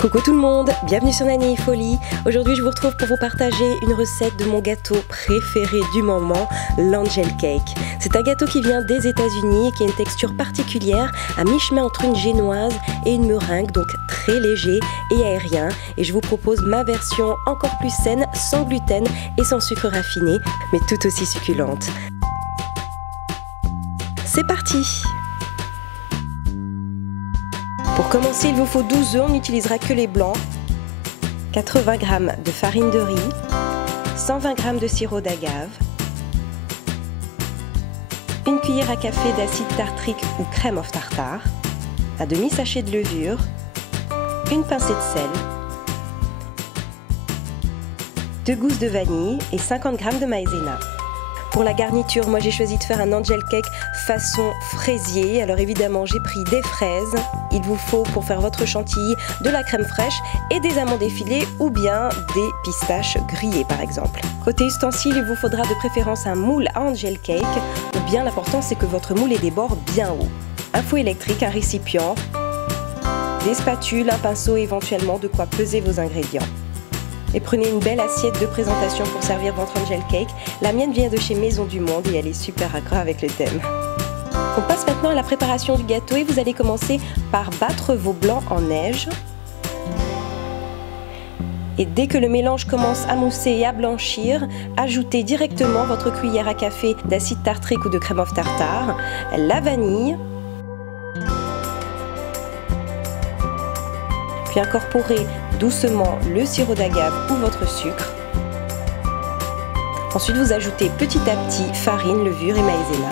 Coucou tout le monde, bienvenue sur Nani et Folie. Aujourd'hui je vous retrouve pour vous partager une recette de mon gâteau préféré du moment, l'Angel Cake. C'est un gâteau qui vient des États-Unis et qui a une texture particulière, à mi-chemin entre une génoise et une meringue, donc très léger et aérien. Et je vous propose ma version encore plus saine, sans gluten et sans sucre raffiné, mais tout aussi succulente. C'est parti! Pour commencer, il vous faut 12 œufs, on n'utilisera que les blancs, 80 g de farine de riz, 120 g de sirop d'agave, une cuillère à café d'acide tartrique ou crème of tartare, un demi-sachet de levure, une pincée de sel, 2 gousses de vanille et 50 g de maïzena. Pour la garniture, moi j'ai choisi de faire un Angel Cake façon fraisier. Alors évidemment, j'ai pris des fraises. Il vous faut pour faire votre chantilly de la crème fraîche et des amandes effilées ou bien des pistaches grillées par exemple. Côté ustensiles, il vous faudra de préférence un moule à Angel Cake ou bien l'important c'est que votre moule ait des bords bien hauts. Un fouet électrique, un récipient, des spatules, un pinceau et éventuellement de quoi peser vos ingrédients. Et prenez une belle assiette de présentation pour servir votre Angel Cake. La mienne vient de chez Maison du Monde et elle est super accro avec le thème. On passe maintenant à la préparation du gâteau et vous allez commencer par battre vos blancs en neige. Et dès que le mélange commence à mousser et à blanchir, ajoutez directement votre cuillère à café d'acide tartrique ou de crème of tartare, la vanille, puis incorporez doucement le sirop d'agave ou votre sucre. Ensuite, vous ajoutez petit à petit farine, levure et maïzena.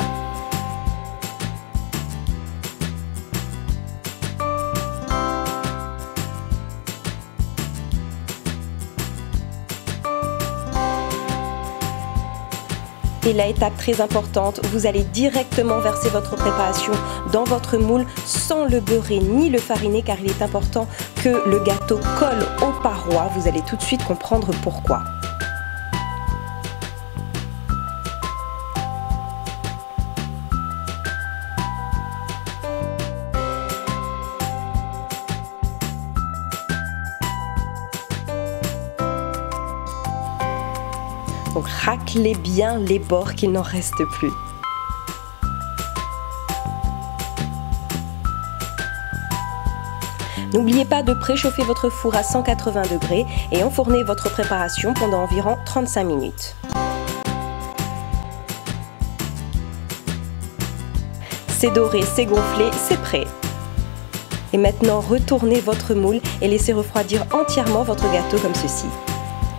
Et la étape très importante, vous allez directement verser votre préparation dans votre moule sans le beurrer ni le fariner car il est important que le gâteau colle aux parois. Vous allez tout de suite comprendre pourquoi. Donc raclez bien les bords qu'il n'en reste plus. N'oubliez pas de préchauffer votre four à 180 degrés et enfournez votre préparation pendant environ 35 minutes. C'est doré, c'est gonflé, c'est prêt. Et maintenant, retournez votre moule et laissez refroidir entièrement votre gâteau comme ceci.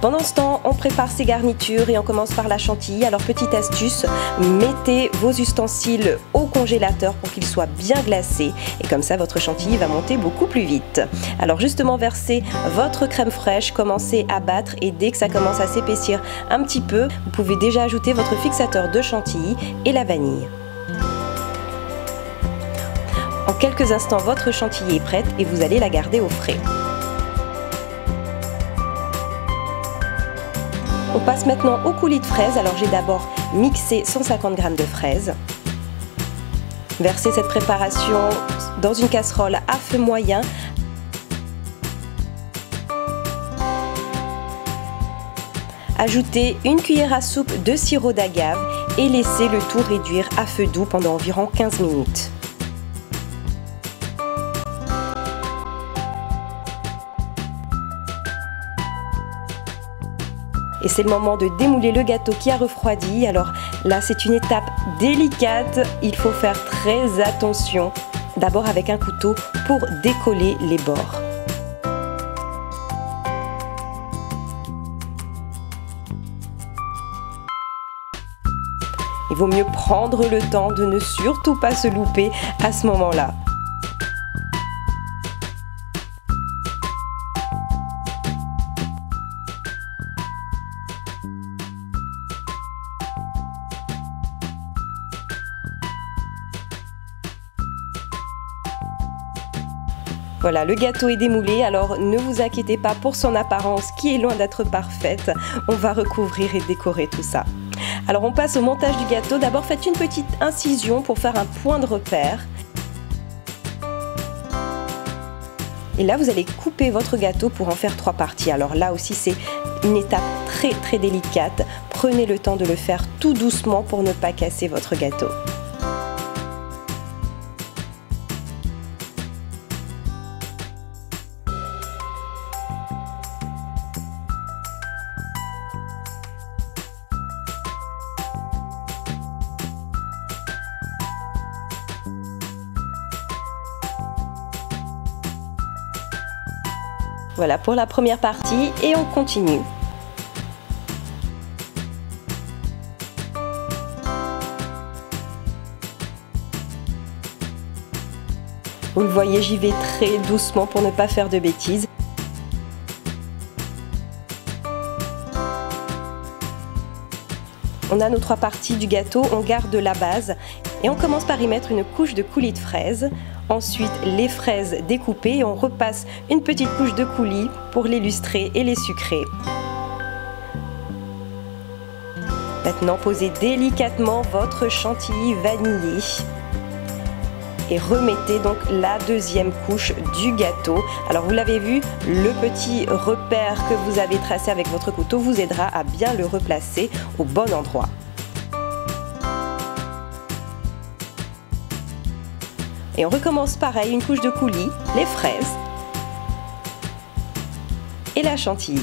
Pendant ce temps, on prépare ses garnitures et on commence par la chantilly. Alors petite astuce, mettez vos ustensiles au congélateur pour qu'ils soient bien glacés et comme ça votre chantilly va monter beaucoup plus vite. Alors justement versez votre crème fraîche, commencez à battre et dès que ça commence à s'épaissir un petit peu, vous pouvez déjà ajouter votre fixateur de chantilly et la vanille. En quelques instants, votre chantilly est prête et vous allez la garder au frais. On passe maintenant au coulis de fraises. Alors j'ai d'abord mixé 150 g de fraises. Versez cette préparation dans une casserole à feu moyen. Ajoutez une cuillère à soupe de sirop d'agave et laissez le tout réduire à feu doux pendant environ 15 minutes. Et c'est le moment de démouler le gâteau qui a refroidi. Alors là, c'est une étape délicate. Il faut faire très attention. D'abord avec un couteau pour décoller les bords. Il vaut mieux prendre le temps de ne surtout pas se louper à ce moment-là. Voilà, le gâteau est démoulé, alors ne vous inquiétez pas pour son apparence qui est loin d'être parfaite. On va recouvrir et décorer tout ça. Alors on passe au montage du gâteau. D'abord faites une petite incision pour faire un point de repère. Et là, vous allez couper votre gâteau pour en faire 3 parties. Alors là aussi, c'est une étape très délicate. Prenez le temps de le faire tout doucement pour ne pas casser votre gâteau. Voilà pour la première partie et on continue. Vous le voyez, j'y vais très doucement pour ne pas faire de bêtises. On a nos 3 parties du gâteau, on garde la base et on commence par y mettre une couche de coulis de fraises. Ensuite, les fraises découpées et on repasse une petite couche de coulis pour les lustrer et les sucrer. Maintenant, posez délicatement votre chantilly vanillé et remettez donc la deuxième couche du gâteau. Alors vous l'avez vu, le petit repère que vous avez tracé avec votre couteau vous aidera à bien le replacer au bon endroit. Et on recommence pareil, une couche de coulis, les fraises et la chantilly.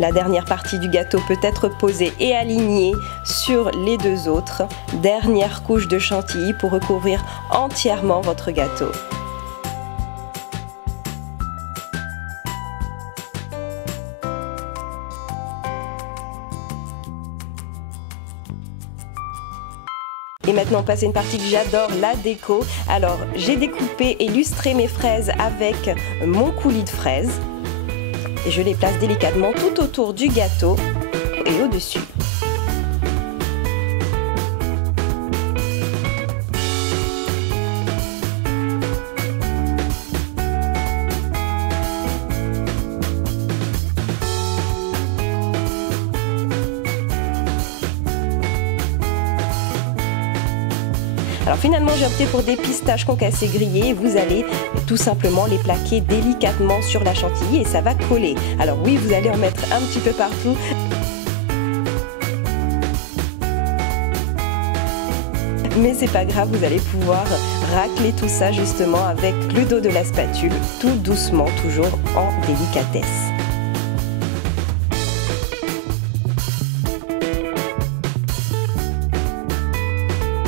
La dernière partie du gâteau peut être posée et alignée sur les 2 autres. Dernière couche de chantilly pour recouvrir entièrement votre gâteau. Et maintenant, on passe à une partie que j'adore, la déco. Alors, j'ai découpé et lustré mes fraises avec mon coulis de fraises. Et je les place délicatement tout autour du gâteau et au-dessus. Alors finalement, j'ai opté pour des pistaches concassées grillées. Vous allez tout simplement les plaquer délicatement sur la chantilly et ça va coller. Alors oui, vous allez en mettre un petit peu partout. Mais c'est pas grave, vous allez pouvoir racler tout ça justement avec le dos de la spatule, tout doucement, toujours en délicatesse.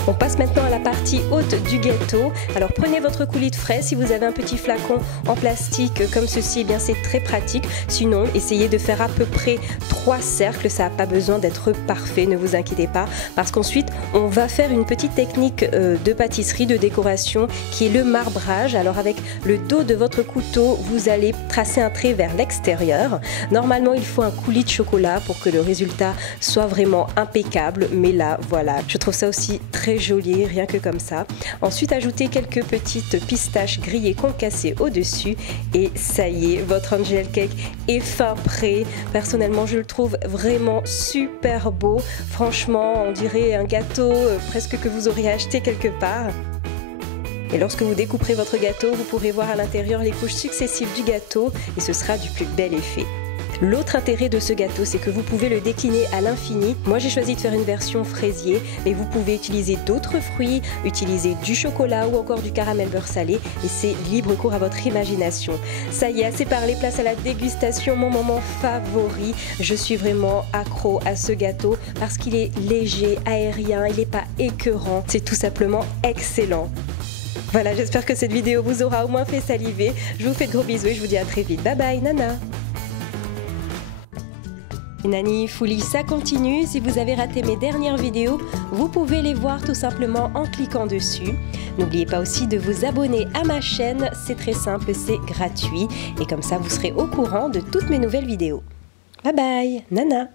On passe maintenant à la partie haute du gâteau. Alors prenez votre coulis de fraises, si vous avez un petit flacon en plastique comme ceci, eh bien c'est très pratique. Sinon, essayez de faire à peu près 3 cercles, ça n'a pas besoin d'être parfait, ne vous inquiétez pas. Parce qu'ensuite, on va faire une petite technique de pâtisserie, de décoration, qui est le marbrage. Alors avec le dos de votre couteau, vous allez tracer un trait vers l'extérieur. Normalement, il faut un coulis de chocolat pour que le résultat soit vraiment impeccable. Mais là, voilà, je trouve ça aussi très joli, rien que comme ça. Ensuite, ajoutez quelques petites pistaches grillées concassées au-dessus et ça y est, votre angel cake est fin prêt. Personnellement, je le trouve vraiment super beau. Franchement, on dirait un gâteau presque que vous auriez acheté quelque part. Et lorsque vous découperez votre gâteau, vous pourrez voir à l'intérieur les couches successives du gâteau et ce sera du plus bel effet. L'autre intérêt de ce gâteau, c'est que vous pouvez le décliner à l'infini. Moi, j'ai choisi de faire une version fraisier, mais vous pouvez utiliser d'autres fruits, utiliser du chocolat ou encore du caramel beurre salé, et c'est libre cours à votre imagination. Ça y est, assez parlé, place à la dégustation, mon moment favori. Je suis vraiment accro à ce gâteau parce qu'il est léger, aérien, il n'est pas écœurant, c'est tout simplement excellent. Voilà, j'espère que cette vidéo vous aura au moins fait saliver. Je vous fais de gros bisous et je vous dis à très vite. Bye bye, Nana! Nani Fouli, ça continue. Si vous avez raté mes dernières vidéos, vous pouvez les voir tout simplement en cliquant dessus. N'oubliez pas aussi de vous abonner à ma chaîne, c'est très simple, c'est gratuit. Et comme ça, vous serez au courant de toutes mes nouvelles vidéos. Bye bye, Nana!